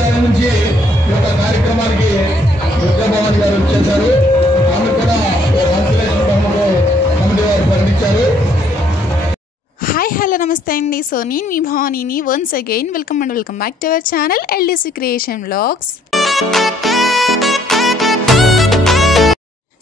నంద్యాల నుంచి ఈ యొక్క కార్యక్రమానికి దుర్గాభవాని గారు వచ్చేశారు. ఆమె కూడా కాన్సలేషన్ కమిటీ వారు ప్రకటించారు. హాయ్ హలో నమస్తే అండి. సో నేను మీ భవానీని once again welcome back to our channel LDC creation vlogs.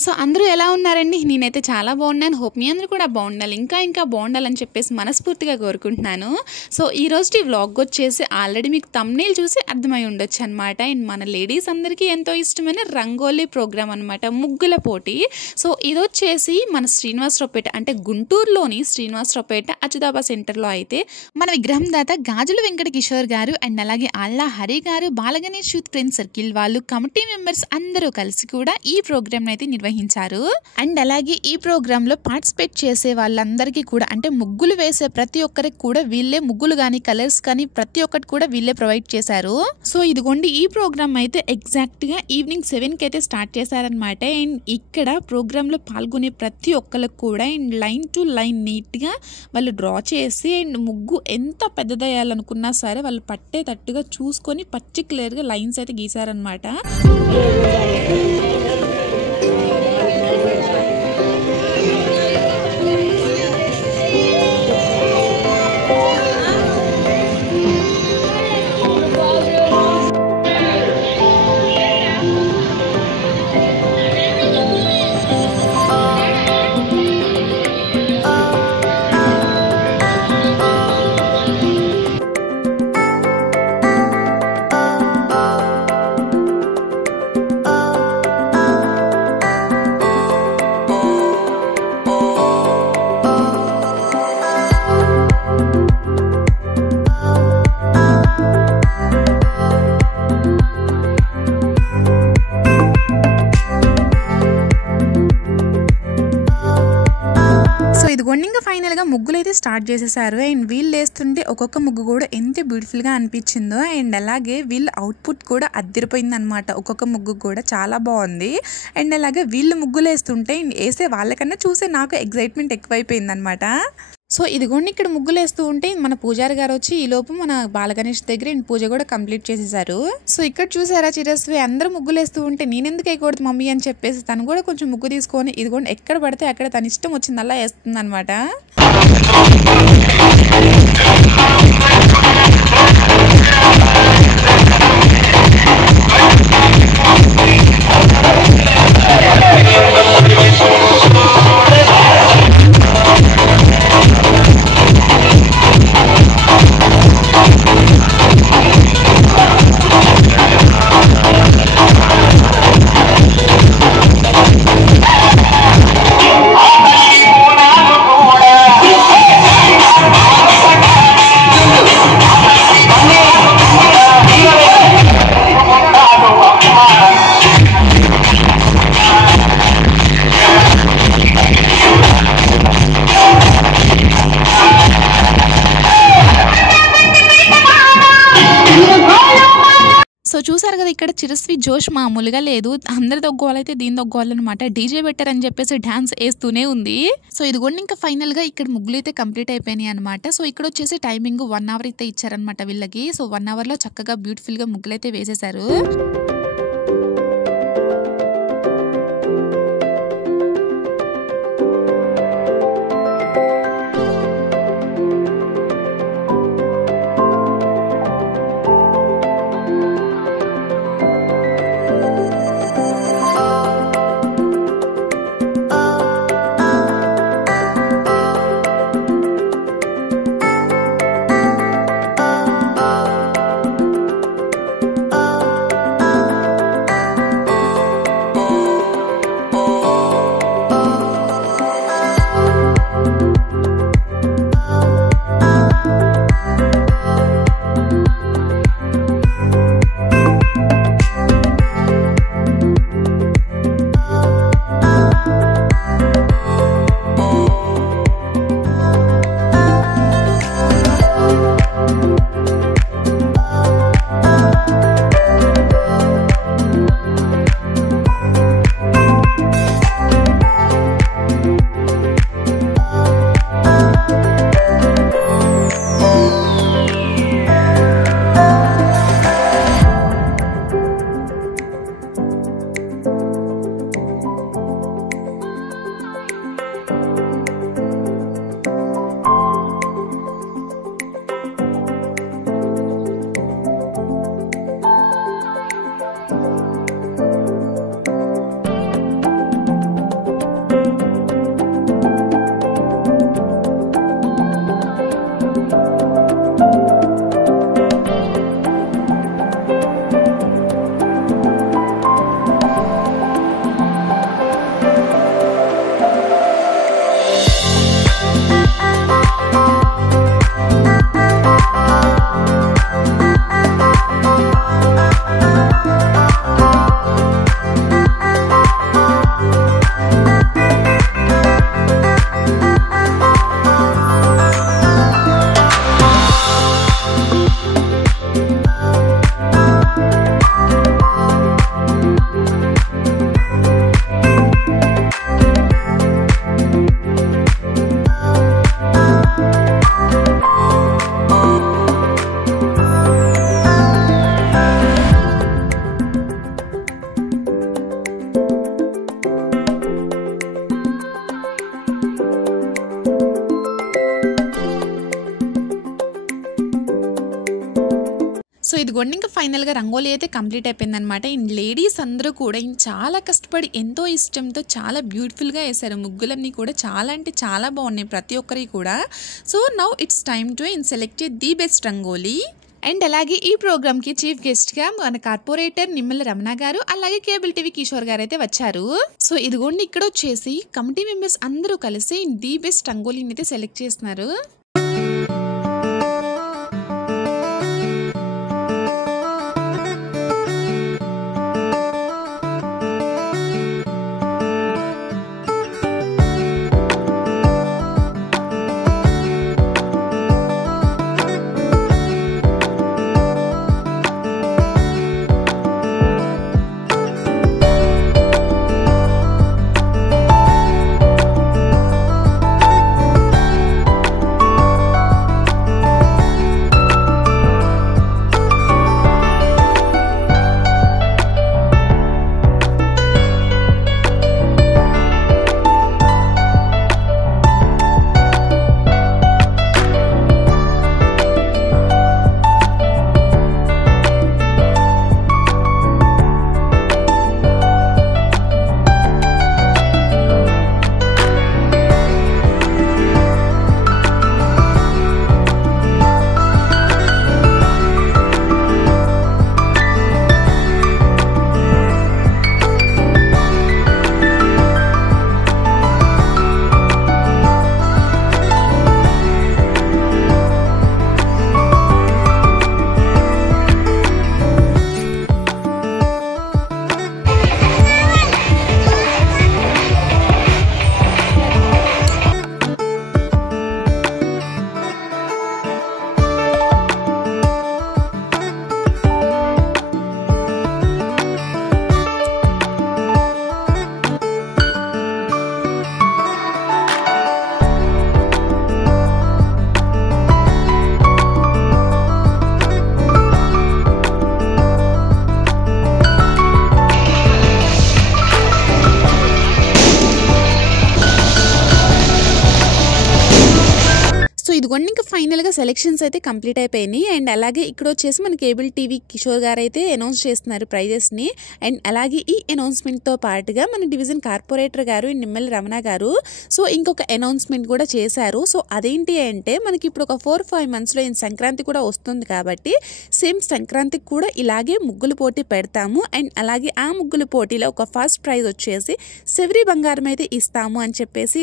So అందరూ ఎలా ఉన్నారండి? నేనైతే చాలా బాగున్నాను. హోప్ మీ అందరూ కూడా బాగుండాలి, ఇంకా బాగుండాలని చెప్పేసి మనస్ఫూర్తిగా కోరుకుంటున్నాను. సో ఈరోజు ఈ వ్లాగ్ వచ్చేసి ఆల్రెడీ మీకు థంబ్నెయిల్ చూసి అర్థమై ఉండొచ్చు అనమాట. అండ్ మన లేడీస్ అందరికీ ఎంతో ఇష్టమైన రంగోలీ ప్రోగ్రామ్ అనమాట, ముగ్గుల పోటీ. సో ఇది వచ్చేసి మన శ్రీనివాసరావుపేట అంటే గుంటూరులోని శ్రీనివాసరావుపేట అచ్యుతాబా సెంటర్లో అయితే మన విగ్రహం దాత గాజుల వెంకట కిషోర్ గారు అండ్ అలాగే ఆల్లా హరి గారు, బాలగణేష్ యూత్ ఫ్రెండ్స్ సర్కిల్ వాళ్ళు, కమిటీ మెంబర్స్ అందరూ కలిసి కూడా ఈ ప్రోగ్రామ్ అయితే నిర్వహించారు. అండ్ అలాగే ఈ ప్రోగ్రామ్ లో పార్టిసిపేట్ చేసే వాళ్ళందరికీ కూడా అంటే ముగ్గులు వేసే ప్రతి ఒక్కరికి కూడా వీళ్ళే ముగ్గులు కానీ కలర్స్ కానీ ప్రతి ఒక్కటి కూడా వీళ్ళే ప్రొవైడ్ చేశారు. సో ఇదిగోండి ఈ ప్రోగ్రామ్ అయితే ఎగ్జాక్ట్ గా ఈవినింగ్ 7 కి అయితే స్టార్ట్ చేశారనమాట. అండ్ ఇక్కడ ప్రోగ్రామ్ లో పాల్గొనే ప్రతి ఒక్కరికి కూడా and line to line neat గా వాళ్ళు డ్రా చేసి అండ్ ముగ్గు ఎంత పెద్దదయ్యాలనుకున్నా సరే వాళ్ళు పట్టేటట్టుగా చూసుకొని పర్టిక్యులర్ గా లైన్స్ అయితే గీసారనమాట. ఇంకా ఫైనల్ గా ముగ్గులు అయితే స్టార్ట్ చేసేసారు. అండ్ వీళ్ళు వేస్తుంటే ఒక్కొక్క ముగ్గు కూడా ఎంత బ్యూటిఫుల్ గా అనిపించిందో. అండ్ అలాగే వీళ్ళ అవుట్పుట్ కూడా అదిరిపోయింది అనమాట. ఒక్కొక్క ముగ్గు కూడా చాలా బాగుంది. అండ్ అలాగే వీళ్ళు ముగ్గులు వేస్తుంటే వేసే వాళ్ళకన్నా చూసే నాకు ఎక్సైట్మెంట్ ఎక్కువైపోయింది అనమాట. సో ఇదిగోండి ఇక్కడ ముగ్గులు వేస్తూ ఉంటే మన పూజారి గారు వచ్చి ఈ లోపు మన బాలగణేష్ దగ్గర పూజ కూడా కంప్లీట్ చేసేసారు. సో ఇక్కడ చూసారా చిరస్వి అందరూ ముగ్గులు వేస్తూ ఉంటే నేనెందుకు వేయకూడదు మమ్మీ అని చెప్పేసి తను కూడా కొంచెం ముగ్గు తీసుకొని ఇదిగోండి ఎక్కడ పడితే అక్కడ తన ఇష్టం వచ్చిందల్లా వేస్తుంది అనమాట. సో చూసారు కదా ఇక్కడ చిరస్వి జోష్ మామూలుగా లేదు. అందరితో గోలైతే దీనితో గోల్ అనమాట. డీజే బెటర్ అని చెప్పేసి డాన్స్ వేస్తూనే ఉంది. సో ఇదిగోండి ఇంకా ఫైనల్ గా ఇక్కడ ముగ్గులు అయితే కంప్లీట్ అయిపోయినాయి అనమాట. సో ఇక్కడ వచ్చేసి టైమింగ్ 1 అవర్ అయితే ఇచ్చారనమాట వీళ్ళకి. సో 1 అవర్ లో చక్కగా బ్యూటిఫుల్ గా ముగ్గులు అయితే వేసేసారు. సో ఇదిగోండి ఇంకా ఫైనల్గా రంగోలీ అయితే కంప్లీట్ అయిపోయిందనమాట. అండ్ లేడీస్ అందరూ కూడా చాలా కష్టపడి ఎంతో ఇష్టంతో చాలా బ్యూటిఫుల్గా వేశారు. ముగ్గులన్నీ కూడా చాలా అంటే చాలా బాగున్నాయి ప్రతి ఒక్కరి కూడా. So now it's time to select the best rangoli. And అలాగే ఈ ప్రోగ్రామ్కి చీఫ్ గెస్ట్గా మన కార్పొరేటర్ నిమ్మల రమణ గారు, అలాగే కేబుల్ టీవీ కిషోర్ గారు అయితే వచ్చారు. సో ఇదిగోండి ఇక్కడ వచ్చేసి కమిటీ మెంబర్స్ అందరూ కలిసి ది బెస్ట్ రంగోలీని అయితే సెలెక్ట్ చేస్తున్నారు. ఇదిగోండి ఇంకా ఫైనల్గా సెలెక్షన్స్ అయితే కంప్లీట్ అయిపోయినాయి. అండ్ అలాగే ఇక్కడ వచ్చేసి మన కేబుల్ టీవీ కిషోర్ గారు అయితే అనౌన్స్ చేస్తున్నారు ప్రైజెస్ని. అండ్ అలాగే ఈ అనౌన్స్మెంట్తో పాటుగా మన డివిజన్ కార్పొరేటర్ గారు నిమ్మల రమణ గారు సో ఇంకొక అనౌన్స్మెంట్ కూడా చేశారు. సో అదేంటి అంటే మనకి ఇప్పుడు ఒక 4-5 monthsలో సంక్రాంతి కూడా వస్తుంది కాబట్టి సేమ్ సంక్రాంతికి కూడా ఇలాగే ముగ్గులు పోటీ పెడతాము. అండ్ అలాగే ఆ ముగ్గుల పోటీలో ఒక ఫస్ట్ ప్రైజ్ వచ్చేసి సెవరీ బంగారం అయితే ఇస్తాము అని చెప్పేసి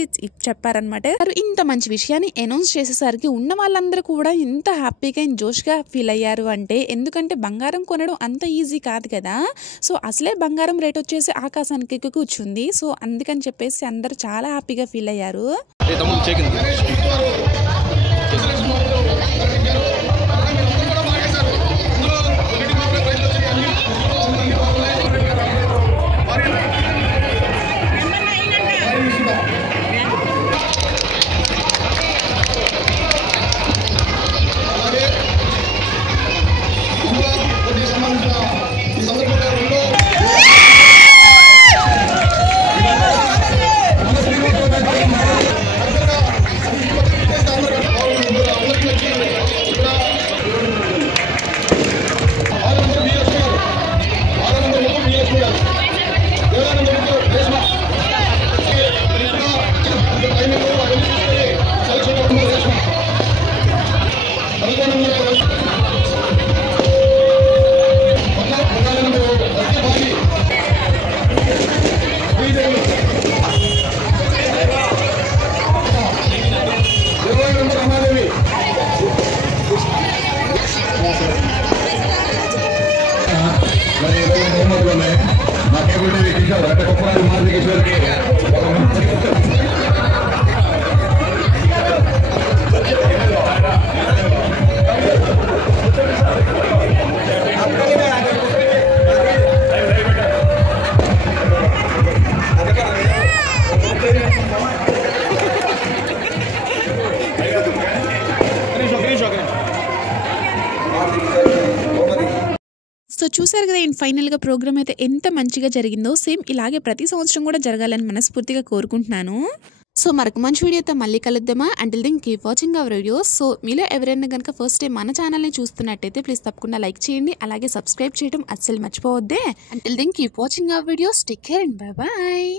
చెప్పారనమాట. ఇంత మంచి విషయాన్ని అనౌన్స్ చేసేసరికి ఉన్న వాళ్ళందరూ కూడా ఎంత హ్యాపీగా జోష్గా ఫీల్ అయ్యారు అంటే, ఎందుకంటే బంగారం కొనడం అంత ఈజీ కాదు కదా. సో అసలే బంగారం రేట్ వచ్చేసి ఆకాశానికి కూర్చుంది. సో అందుకని చెప్పేసి అందరూ చాలా హ్యాపీగా ఫీల్ అయ్యారు. సో చూసారు కదా, ఫైనల్గా ప్రోగ్రామ్ అయితే ఎంత మంచిగా జరిగిందో. సేమ్ ఇలాగే ప్రతి సంవత్సరం కూడా జరగాలని మనస్ఫూర్తిగా కోరుకుంటున్నాను. సో మరొక మంచి వీడియోతో మళ్ళీ కలుద్దామా. Until then keep watching our videos. So మీలో ఎవరైనా కనుక ఫస్ట్ టైం మన ఛానల్ని చూస్తున్నట్టయితే ప్లీజ్ తప్పకుండా లైక్ చేయండి, అలాగే సబ్స్క్రైబ్ చేయడం అస్సలు మర్చిపోవద్దే. Until then keep watching our videos. Take care and bye bye.